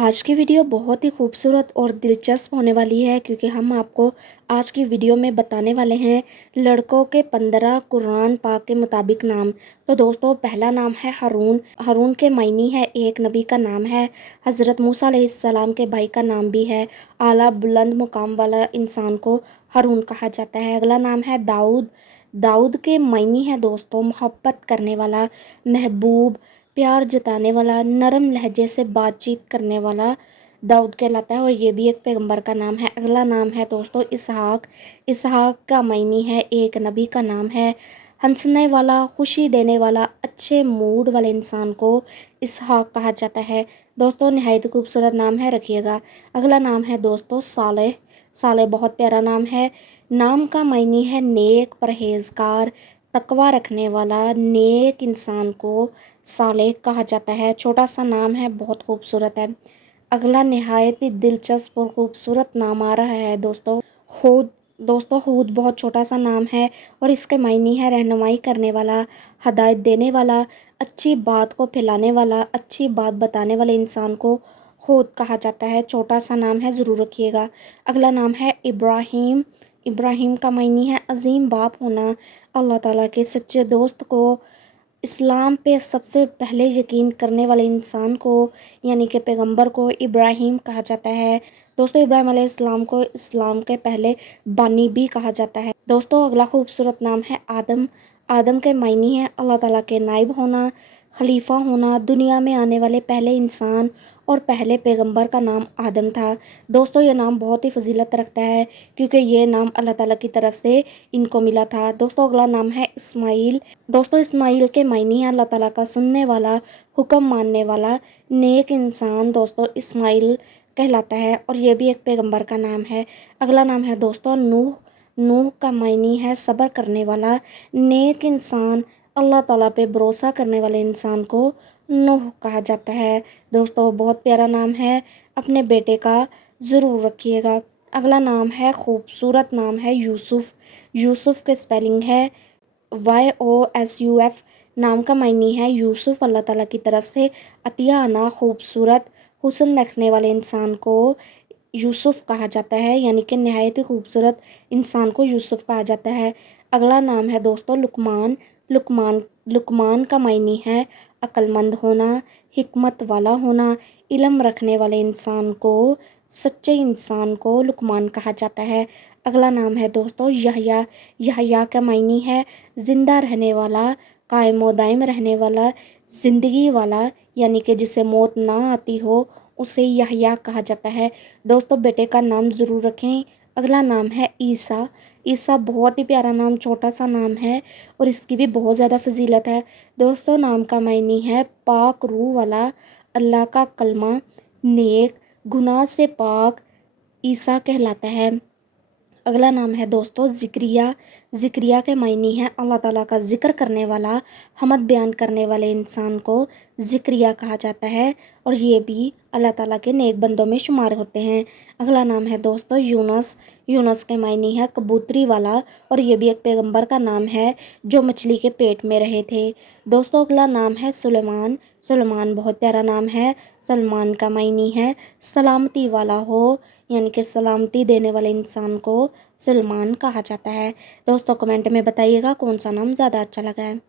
आज की वीडियो बहुत ही खूबसूरत और दिलचस्प होने वाली है क्योंकि हम आपको आज की वीडियो में बताने वाले हैं लड़कों के 15 कुरान पाक के मुताबिक नाम। तो दोस्तों, पहला नाम है हारून। हारून के मायने है एक नबी का नाम है। हज़रत मूसा अलैहिस्सलाम के भाई का नाम भी है। आला बुलंद मुकाम वाला इंसान को हारून कहा जाता है। अगला नाम है दाऊद। दाऊद के मायने है दोस्तों मोहब्बत करने वाला, महबूब, प्यार जताने वाला, नरम लहजे से बातचीत करने वाला दाऊद कहलाता है और ये भी एक पैगंबर का नाम है। अगला नाम है दोस्तों इसहाक। इसहाक का मायने है एक नबी का नाम है। हंसने वाला, खुशी देने वाला, अच्छे मूड वाले इंसान को इसहाक कहा जाता है। दोस्तों, नहायत खूबसूरत नाम है, रखिएगा। अगला नाम है दोस्तों सालेह। सालेह बहुत प्यारा नाम है। नाम का मायने है नेक, परहेजगार, तकवा रखने वाला, नेक इंसान को सालेह कहा जाता है। छोटा सा नाम है, बहुत खूबसूरत है। अगला नहायत ही दिलचस्प और खूबसूरत नाम आ रहा है दोस्तों हूद। दोस्तों, हूद बहुत छोटा सा नाम है और इसके मायने है रहनुमाई करने वाला, हदायत देने वाला, अच्छी बात को फैलाने वाला, अच्छी बात बताने वाले इंसान को हूद कहा जाता है। छोटा सा नाम है, ज़रूर रखिएगा। अगला नाम है इब्राहिम। इब्राहिम का मायने है अजीम बाप होना, अल्लाह ताला के सच्चे दोस्त को, इस्लाम पे सबसे पहले यकीन करने वाले इंसान को यानी कि पैगंबर को इब्राहिम कहा जाता है। दोस्तों, इब्राहिम अलैहिस्सलाम को इस्लाम के पहले बानी भी कहा जाता है। दोस्तों, अगला खूबसूरत नाम है आदम। आदम के मायने हैं अल्लाह ताला के नाइब होना, खलीफा होना, दुनिया में आने वाले पहले इंसान और पहले पैगंबर का नाम आदम था। दोस्तों, ये नाम बहुत ही फजीलत रखता है क्योंकि ये नाम अल्लाह ताला की तरफ से इनको मिला था। दोस्तों, अगला नाम है इस्माइल। दोस्तों, इस्माइल के मायने हैं अल्लाह ताला का सुनने वाला, हुक्म मानने वाला, नेक इंसान दोस्तों इस्माइल कहलाता है और ये भी एक पैगंबर का नाम है। अगला नाम है दोस्तों नूह। नूह का मायने है सब्र करने वाला, नेक इंसान, अल्लाह ताला पे भरोसा करने वाले इंसान को नूह कहा जाता है। दोस्तों, बहुत प्यारा नाम है, अपने बेटे का ज़रूर रखिएगा। अगला नाम है खूबसूरत नाम है यूसुफ। यूसुफ के स्पेलिंग है YOSUF। नाम का मायने है यूसुफ, अल्लाह ताला की तरफ से अतिया आना, खूबसूरत, हुस्न रखने वाले इंसान को यूसुफ कहा जाता है यानी कि नहायत ही खूबसूरत इंसान को यूसुफ कहा जाता है। अगला नाम है दोस्तों लुकमान। लुकमान लुकमान का मायने है अक्लमंद होना, हिकमत वाला होना, इल्म रखने वाले इंसान को, सच्चे इंसान को लुकमान कहा जाता है। अगला नाम है दोस्तों यहया। यहया का मायने है ज़िंदा रहने वाला, कायमो दायम रहने वाला, ज़िंदगी वाला यानी कि जिसे मौत ना आती हो उसे यहया कहा जाता है। दोस्तों, बेटे का नाम ज़रूर रखें। अगला नाम है ईसा। ईसा बहुत ही प्यारा नाम, छोटा सा नाम है और इसकी भी बहुत ज़्यादा फजीलत है। दोस्तों, नाम का मायने है पाक रूह वाला, अल्लाह का कलमा, नेक, गुनाह से पाक ईसा कहलाता है। अगला नाम है दोस्तों ज़िक्रिया। ज़िक्रिया के मायने हैं अल्लाह ताला का ज़िक्र करने वाला, हमद बयान करने वाले इंसान को ज़िक्रिया कहा जाता है और ये भी अल्लाह ताला के नेक बंदों में शुमार होते हैं। अगला नाम है दोस्तों यूनुस। यूनुस के मायने है कबूतरी वाला और ये भी एक पैगंबर का नाम है जो मछली के पेट में रहे थे। दोस्तों, अगला नाम है सुलेमान। सुलेमान बहुत प्यारा नाम है। सलमान का मायने है सलामती वाला हो यानी कि सलामती देने वाले इंसान को सलमान कहा जाता है। दोस्तों, कमेंट में बताइएगा कौन सा नाम ज़्यादा अच्छा लगा है।